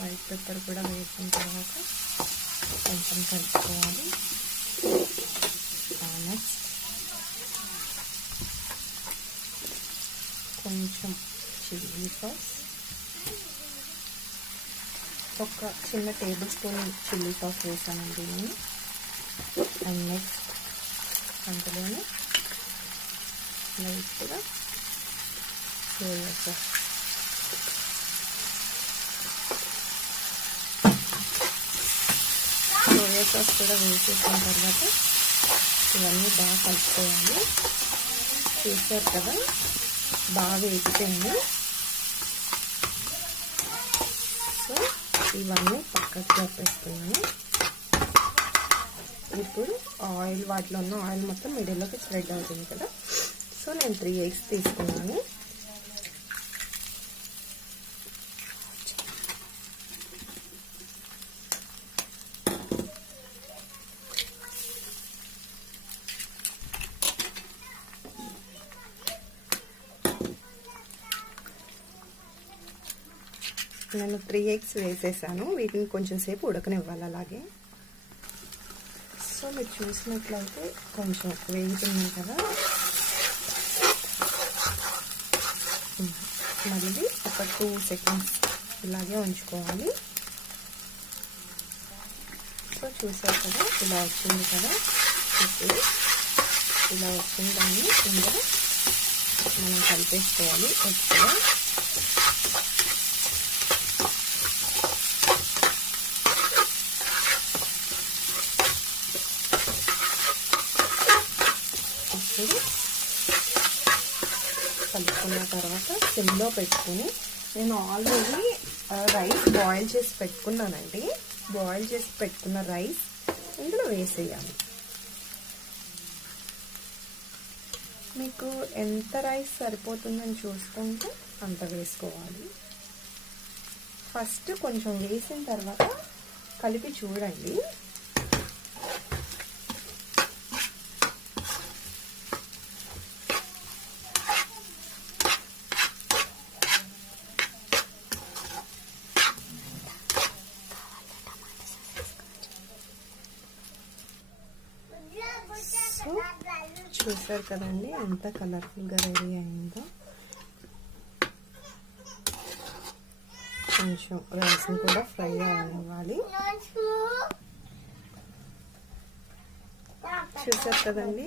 White pepper కూడా వేసిన తర్వాత కొంచెం కలుపుకోవాలి. నెక్స్ట్ కొంచెం చిల్లీ సాస్, ఒక చిన్న టేబుల్ స్పూన్ చిల్లీ సాస్ వేసానండి నేను. అండ్ నెక్స్ట్ అందులోనే లైట్గా సోయా సాస్, సోయా సాస్ కూడా వేసేసిన తర్వాత ఇవన్నీ బాగా కలుపుకోవాలి. చూసారు కదా బాగా వేగిపోయింది. సో ఇవన్నీ పక్కకు పెట్టేస్తున్నాను. ఇప్పుడు ఆయిల్, వాటిలో ఉన్న ఆయిల్ మొత్తం మిడిల్లోకి స్ప్రెడ్ అవుతుంది కదా. సో నేను 3 eggs తీసుకున్నాను. నేను 3 eggs వేసేసాను. వీటిని కొంచెం సేపు ఉడకనివ్వాలి అలాగే. సో మీరు చూసినట్లయితే కొంచెం వేగుతున్నాయి కదా. మళ్ళీ ఒక 2 seconds ఇలాగే ఉంచుకోవాలి. సో చూసారు కదా ఇలా వచ్చింది కదా. ఇప్పుడు ఇలా వచ్చిన దాన్ని ఇందులో మనం కలిపేసుకోవాలి. ఎక్కువ కలుపుకున్న తర్వాత సిమ్లో పెట్టుకుని, నేను ఆల్రెడీ రైస్ బాయిల్ చేసి పెట్టుకున్నానండి. బాయిల్ చేసి పెట్టుకున్న రైస్ ఇందులో వేసేయాలి. మీకు ఎంత రైస్ సరిపోతుందని చూసుకుంటే అంత వేసుకోవాలి. ఫస్ట్ కొంచెం వేసిన తర్వాత కలిపి చూడండి. సో చూసారు కదండి ఎంత కలర్ఫుల్గా రెడీ అయిందో. కొంచెం రైస్ని కూడా ఫ్రై అవ్వాలి. చూసారు కదండి.